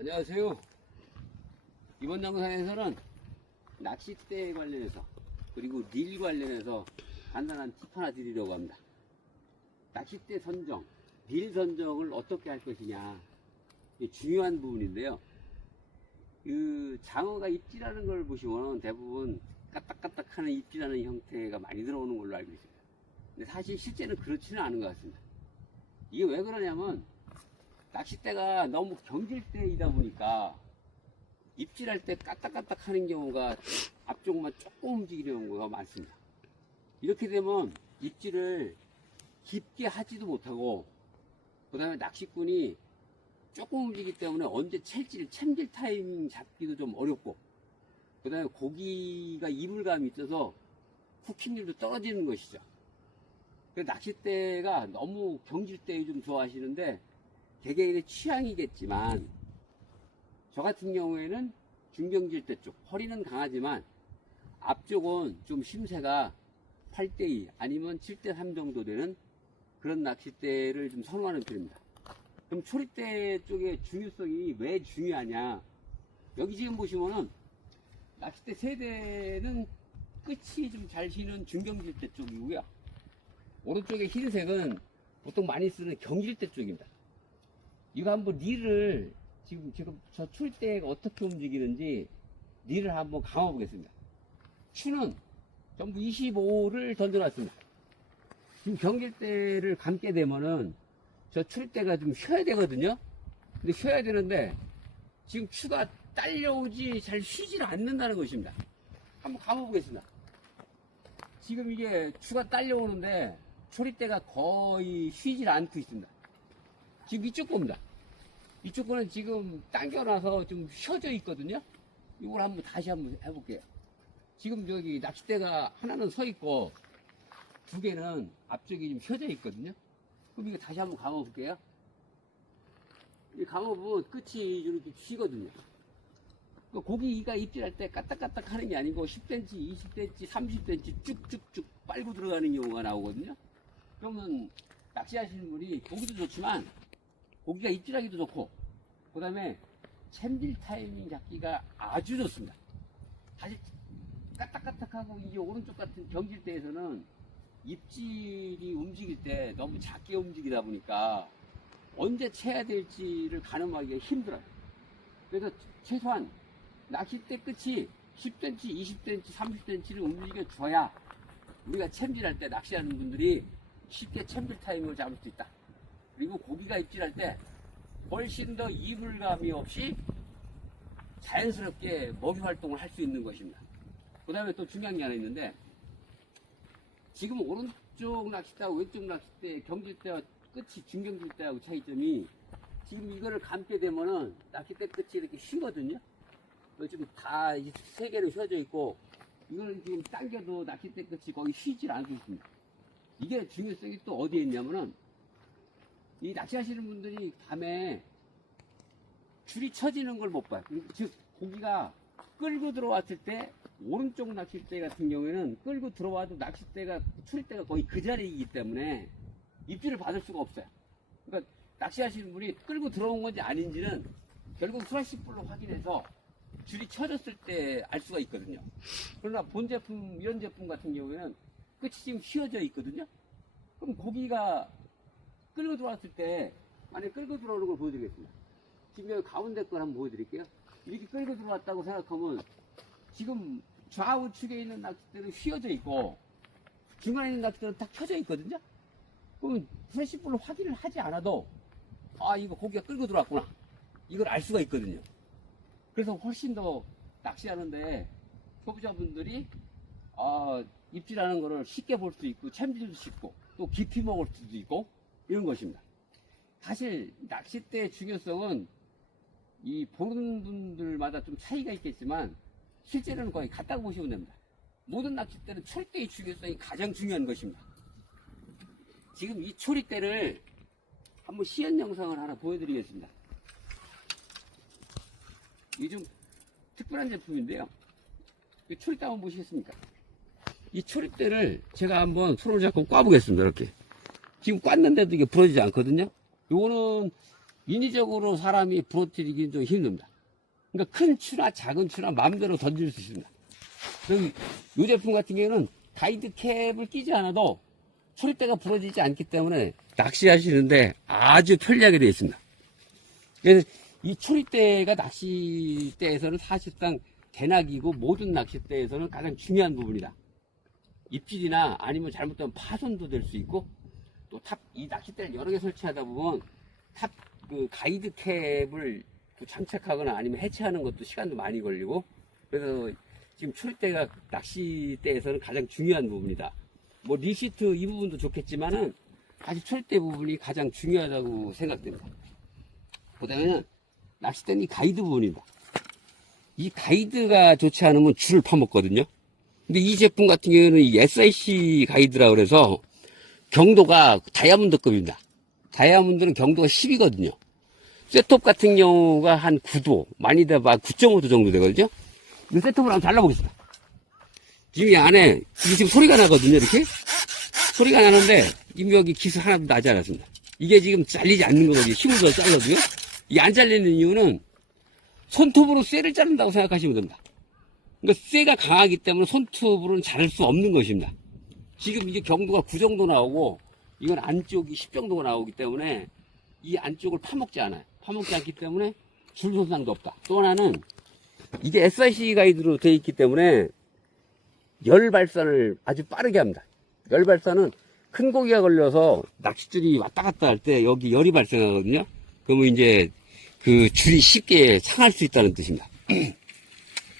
안녕하세요. 이번 영상에서는 낚싯대 관련해서 그리고 릴 관련해서 간단한 팁 하나 드리려고 합니다. 낚싯대 선정, 릴 선정을 어떻게 할 것이냐, 이게 중요한 부분인데요. 그 장어가 입질하는 걸 보시면 대부분 까딱까딱하는 입질하는 형태가 많이 들어오는 걸로 알고 있습니다. 근데 사실 실제는 그렇지는 않은 것 같습니다. 이게 왜 그러냐면 낚싯대가 너무 경질대이다 보니까 입질할 때 까딱까딱 하는 경우가 앞쪽만 조금 움직이는 경우가 많습니다. 이렇게 되면 입질을 깊게 하지도 못하고, 그 다음에 낚시꾼이 조금 움직이기 때문에 언제 챔질 타이밍 잡기도 좀 어렵고, 그 다음에 고기가 이물감이 있어서 후킹률도 떨어지는 것이죠. 그래서 낚싯대가 너무 경질대 좀 좋아하시는데 개개인의 취향이겠지만, 저 같은 경우에는 중경질대 쪽, 허리는 강하지만 앞쪽은 좀 심새가 8대2 아니면 7대3 정도 되는 그런 낚싯대를 좀 선호하는 편입니다. 그럼 초리대 쪽의 중요성이 왜 중요하냐? 여기 지금 보시면은 낚싯대 세대는 끝이 좀 잘 휘는 중경질대 쪽이고요. 오른쪽에 흰색은 보통 많이 쓰는 경질대 쪽입니다. 이거 한번 릴을 지금 저 초리대가 어떻게 움직이는지 릴을 한번 감아 보겠습니다. 추는 전부 25를 던져놨습니다. 지금 경질대를 감게 되면은 저 초리대가 좀 쉬어야 되거든요. 근데 쉬어야 되는데 지금 추가 딸려오지 잘 쉬질 않는다는 것입니다. 한번 감아 보겠습니다. 지금 이게 추가 딸려오는데 초리대가 거의 쉬질 않고 있습니다. 지금 이쪽 겁니다. 이쪽 거는 지금 당겨놔서 좀 쉬어져 있거든요. 이걸 한번 다시 한번 해볼게요. 지금 여기 낚싯대가 하나는 서 있고 두 개는 앞쪽이 좀 쉬어져 있거든요. 그럼 이거 다시 한번 감아볼게요. 이 감아보면 끝이 이렇게 쉬거든요. 고기가 입질할 때 까딱까딱 하는 게 아니고 10cm, 20cm, 30cm 쭉쭉쭉 빨고 들어가는 경우가 나오거든요. 그러면 낚시하시는 분이 고기도 좋지만 고기가 입질하기도 좋고, 그 다음에 챔질 타이밍 잡기가 아주 좋습니다. 다시 까딱까딱하고 이제 오른쪽 같은 경질대에서는 입질이 움직일 때 너무 작게 움직이다 보니까 언제 채야 될지를 가늠하기가 힘들어요. 그래서 최소한 낚싯대 끝이 10cm, 20cm, 30cm를 움직여줘야 우리가 챔질할 때 낚시하는 분들이 쉽게 챔질 타이밍을 잡을 수 있다. 그리고 고기가 입질할 때 훨씬 더 이물감이 없이 자연스럽게 먹이 활동을 할 수 있는 것입니다. 그 다음에 또 중요한 게 하나 있는데, 지금 오른쪽 낚싯대하고 왼쪽 낚싯대 경질대와 끝이 중경질대하고 차이점이, 지금 이거를 감게 되면은 낚싯대 끝이 이렇게 쉬거든요. 지금 다 세 개로 휘어져 있고, 이거는 지금 당겨도 낚싯대 끝이 거의 쉬질 않고 있습니다. 이게 중요성이 또 어디에 있냐면은, 이 낚시하시는 분들이 밤에 줄이 쳐지는 걸 못 봐요. 즉 고기가 끌고 들어왔을 때 오른쪽 낚싯대 같은 경우에는 끌고 들어와도 낚싯대가 초리대가 거의 그 자리이기 때문에 입질을 받을 수가 없어요. 그러니까 낚시하시는 분이 끌고 들어온 건지 아닌지는 결국 플래시불로 확인해서 줄이 쳐졌을 때 알 수가 있거든요. 그러나 본 제품, 이런 제품 같은 경우에는 끝이 지금 휘어져 있거든요. 그럼 고기가 끌고 들어왔을 때, 만약에 끌고 들어오는 걸 보여드리겠습니다. 지금 여기 가운데 걸 한번 보여드릴게요. 이렇게 끌고 들어왔다고 생각하면 지금 좌우측에 있는 낚싯대는 휘어져 있고 중간에 있는 낚싯대는 딱 펴져 있거든요. 그러면 플래시불로 확인을 하지 않아도 아, 이거 고기가 끌고 들어왔구나, 이걸 알 수가 있거든요. 그래서 훨씬 더 낚시하는데 소비자분들이 입질하는 거를 쉽게 볼 수 있고 챔질도 쉽고 또 깊이 먹을 수도 있고 이런 것입니다. 사실 낚싯대의 중요성은 이 보는 분들마다 좀 차이가 있겠지만 실제로는 거의 같다고 보시면 됩니다. 모든 낚싯대는 초리대의 중요성이 가장 중요한 것입니다. 지금 이 초리대를 한번 시연 영상을 하나 보여드리겠습니다. 이게 좀 특별한 제품인데요. 이 초리대 한번 보시겠습니까? 이 초리대를 제가 한번 손으로 잡고 꽈보겠습니다. 이렇게 지금 꽈는데도 이게 부러지지 않거든요. 요거는 인위적으로 사람이 부러뜨리기는 좀 힘듭니다. 그러니까 큰 추나 작은 추나 마음대로 던질 수 있습니다. 그래서 이 제품 같은 경우는 가이드 캡을 끼지 않아도 초리대가 부러지지 않기 때문에 낚시하시는데 아주 편리하게 되어 있습니다. 그래서 이 초리대가 낚시대에서는 사실상 대낙이고 모든 낚시대에서는 가장 중요한 부분이다. 입질이나 아니면 잘못되면 파손도 될 수 있고 또 이 낚싯대를 여러 개 설치하다 보면 그 가이드 캡을 장착하거나 아니면 해체하는 것도 시간도 많이 걸리고 그래서 지금 초리대가 낚시대에서는 가장 중요한 부분이다. 뭐 리시트 이 부분도 좋겠지만은 사실 초리대 부분이 가장 중요하다고 생각됩니다. 그다음에는 낚싯대는 이 가이드 부분입니다. 이 가이드가 좋지 않으면 줄을 파먹거든요. 근데 이 제품 같은 경우는 이 SIC 가이드라 그래서 경도가 다이아몬드급입니다. 다이아몬드는 경도가 10이거든요. 셋톱 같은 경우가 한 9도, 많이 돼봐 9.5도 정도 되거든요. 이 셋톱을 한번 잘라보겠습니다. 지금 이 안에, 이게 지금 소리가 나거든요, 이렇게. 소리가 나는데, 지금 여기 기스 하나도 나지 않았습니다. 이게 지금 잘리지 않는 거거든요. 힘을 더 잘라도요. 이게 안 잘리는 이유는 손톱으로 쇠를 자른다고 생각하시면 됩니다. 그러니까 쇠가 강하기 때문에 손톱으로는 자를 수 없는 것입니다. 지금 이게 경도가 9 정도 나오고, 이건 안쪽이 10 정도가 나오기 때문에 이 안쪽을 파먹지 않아요. 파먹지 않기 때문에 줄 손상도 없다. 또 하나는 이게 SIC 가이드로 되어 있기 때문에 열 발산을 아주 빠르게 합니다. 열 발산은 큰 고기가 걸려서 낚싯줄이 왔다 갔다 할 때 여기 열이 발생하거든요. 그러면 이제 그 줄이 쉽게 상할 수 있다는 뜻입니다.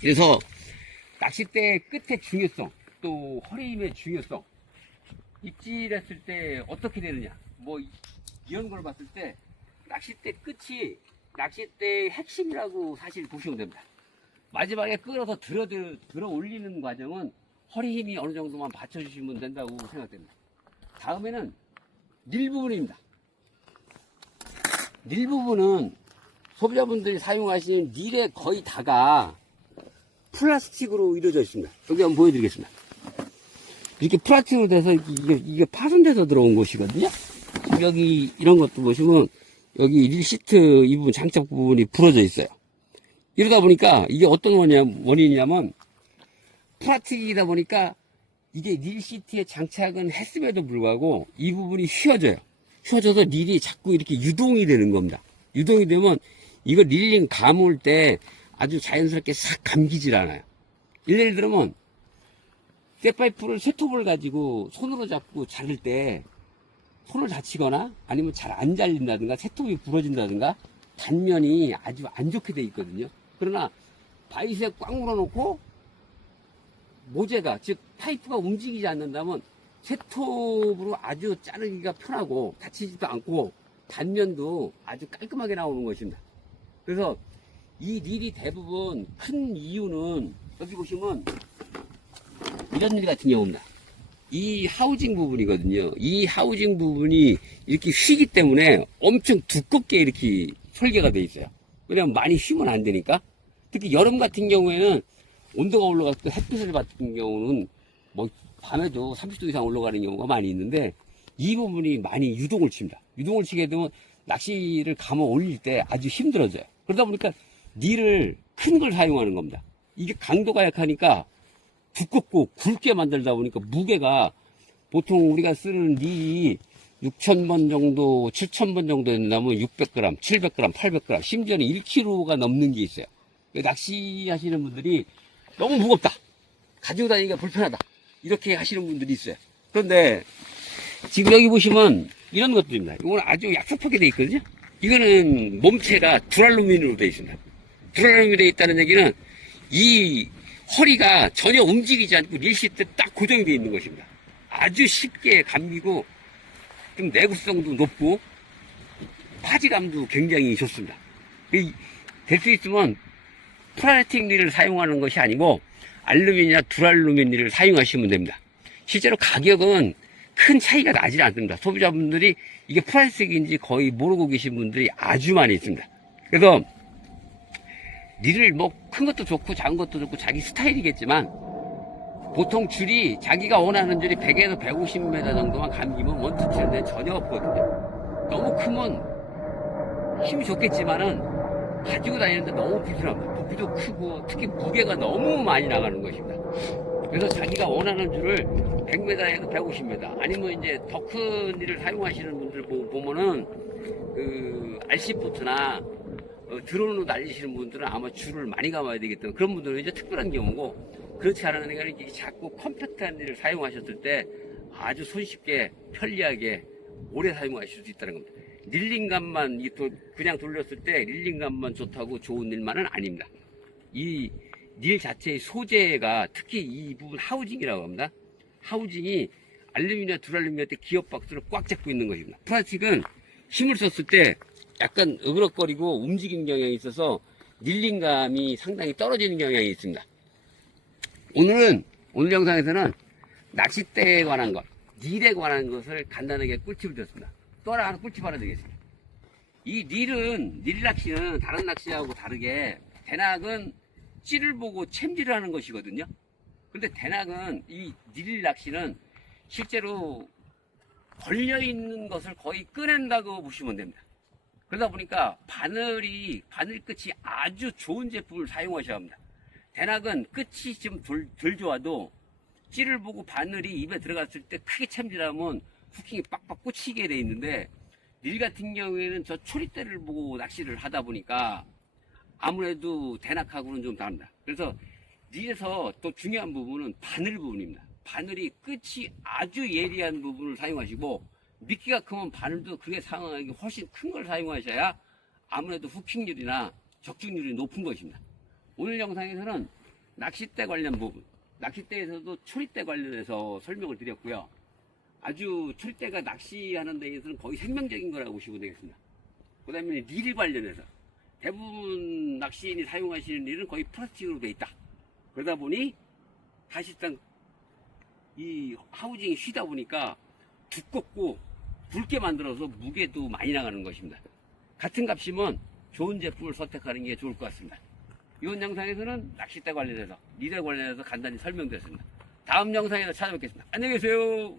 그래서 낚싯대 끝의 중요성, 또 허리 힘의 중요성, 입질했을 때 어떻게 되느냐, 뭐 이런 걸 봤을 때 낚싯대 끝이 낚싯대의 핵심이라고 사실 보시면 됩니다. 마지막에 끌어서 들어 올리는 과정은 허리 힘이 어느 정도만 받쳐주시면 된다고 생각됩니다. 다음에는 릴 부분입니다. 릴 부분은 소비자분들이 사용하시는 릴의 거의 다가 플라스틱으로 이루어져 있습니다. 여기 한번 보여드리겠습니다. 이렇게 플라스틱으로 돼서 이게 파손돼서 들어온 것이거든요. 여기 이런 것도 보시면 여기 릴 시트 이 부분 장착 부분이 부러져 있어요. 이러다 보니까 이게 어떤 원인이냐면 플라스틱이다 보니까 이게 릴 시트에 장착은 했음에도 불구하고 이 부분이 휘어져요. 휘어져서 릴이 자꾸 이렇게 유동이 되는 겁니다. 유동이 되면 이거 릴링 감을 때 아주 자연스럽게 싹 감기질 않아요. 예를 들면 쇠파이프를 쇠톱을 가지고 손으로 잡고 자를 때 손을 다치거나 아니면 잘 안 잘린다든가 쇠톱이 부러진다든가 단면이 아주 안 좋게 돼 있거든요. 그러나 바이스에 꽉 물어놓고 모재가 즉 파이프가 움직이지 않는다면 쇠톱으로 아주 자르기가 편하고 다치지도 않고 단면도 아주 깔끔하게 나오는 것입니다. 그래서 이 릴이 대부분 큰 이유는 여기 보시면 이런 릴 같은 경우입니다. 이 하우징 부분이거든요. 이 하우징 부분이 이렇게 휘기 때문에 엄청 두껍게 이렇게 설계가 되어 있어요. 왜냐면 많이 휘면 안 되니까. 특히 여름 같은 경우에는 온도가 올라가서 햇빛을 받는 경우는 뭐 밤에도 30도 이상 올라가는 경우가 많이 있는데 이 부분이 많이 유동을 칩니다. 유동을 치게 되면 낚시를 감아 올릴 때 아주 힘들어져요. 그러다 보니까 릴을 큰 걸 사용하는 겁니다. 이게 강도가 약하니까 두껍고 굵게 만들다 보니까 무게가 보통 우리가 쓰는 릴이 6,000번 정도, 7,000번 정도 된다면 600g, 700g, 800g, 심지어는 1kg가 넘는 게 있어요. 낚시하시는 분들이 너무 무겁다, 가지고 다니기가 불편하다, 이렇게 하시는 분들이 있어요. 그런데 지금 여기 보시면 이런 것들입니다. 이거는 아주 약속하게 되어 있거든요. 이거는 몸체가 두랄루민으로 되어 있습니다. 두랄루민이 되어 있다는 얘기는 이 허리가 전혀 움직이지 않고 릴시트 딱 고정이 되어 있는 것입니다. 아주 쉽게 감기고 좀 내구성도 높고 파지감도 굉장히 좋습니다. 될 수 있으면 프라이팅 릴을 사용하는 것이 아니고 알루미늄이나 두랄루민 릴을 사용하시면 됩니다. 실제로 가격은 큰 차이가 나지 않습니다. 소비자분들이 이게 플라스틱인지 거의 모르고 계신 분들이 아주 많이 있습니다. 그래서 릴을 뭐 큰 것도 좋고 작은 것도 좋고 자기 스타일이겠지만 보통 줄이 자기가 원하는 줄이 100에서 150m 정도만 감기면 원투치는 데는 전혀 없거든요. 너무 크면 힘이 좋겠지만은 가지고 다니는데 너무 불편합니다. 부피도 크고 특히 무게가 너무 많이 나가는 것입니다. 그래서 자기가 원하는 줄을 100m에서 150m 아니면 이제 더 큰 일을 사용하시는 분들 보면은 그 RC보트나 드론으로 날리시는 분들은 아마 줄을 많이 감아야 되기 때문에 그런 분들은 이제 특별한 경우고, 그렇지 않은 애가 이제 자꾸 컴팩트한 일을 사용하셨을 때 아주 손쉽게 편리하게 오래 사용하실 수 있다는 겁니다. 릴링감만 그냥 돌렸을 때 릴링감만 좋다고 좋은 일만은 아닙니다. 이 릴 자체의 소재가 특히 이 부분 하우징이라고 합니다. 하우징이 알루미늄, 두랄루미늄 때 기업 박스를 꽉 잡고 있는 것입니다. 플라스틱은 힘을 썼을 때 약간 으그럭거리고 움직이는 경향이 있어서 릴링감이 상당히 떨어지는 경향이 있습니다. 오늘 영상에서는 낚싯대에 관한 것, 릴에 관한 것을 간단하게 꿀팁을 드렸습니다. 또 하나 꿀팁 하나 드리겠습니다. 이 릴 낚시는 다른 낚시하고 다르게 대낙은 찌를 보고 챔질을 하는 것이거든요. 근데 대낙은 이 릴 낚시는 실제로 걸려있는 것을 거의 꺼낸다고 보시면 됩니다. 그러다 보니까 바늘 끝이 아주 좋은 제품을 사용하셔야 합니다. 대낙은 끝이 좀 덜 좋아도 찌를 보고 바늘이 입에 들어갔을 때 크게 챔질하면 후킹이 빡빡 꽂히게 돼 있는데, 릴 같은 경우에는 저 초리대를 보고 낚시를 하다 보니까 아무래도 대낙하고는 좀 다릅니다. 그래서 릴에서 또 중요한 부분은 바늘 부분입니다. 바늘이 끝이 아주 예리한 부분을 사용하시고, 미끼가 크면 바늘도 그게 상황하기 훨씬 큰 걸 사용하셔야 아무래도 후킹률이나 적중률이 높은 것입니다. 오늘 영상에서는 낚싯대 관련 부분, 낚싯대에서도 초리대 관련해서 설명을 드렸고요. 아주 초리대가 낚시하는 데에서는 거의 생명적인 거라고 보시면 되겠습니다. 그 다음에 릴 관련해서 대부분 낚시인이 사용하시는 릴은 거의 플라스틱으로 되어 있다. 그러다 보니 사실상 이 하우징이 쉬다 보니까 두껍고 굵게 만들어서 무게도 많이 나가는 것입니다. 같은 값이면 좋은 제품을 선택하는 게 좋을 것 같습니다. 이번 영상에서는 낚싯대 관련해서 릴에 관련해서 간단히 설명드렸습니다. 다음 영상에서 찾아뵙겠습니다. 안녕히 계세요.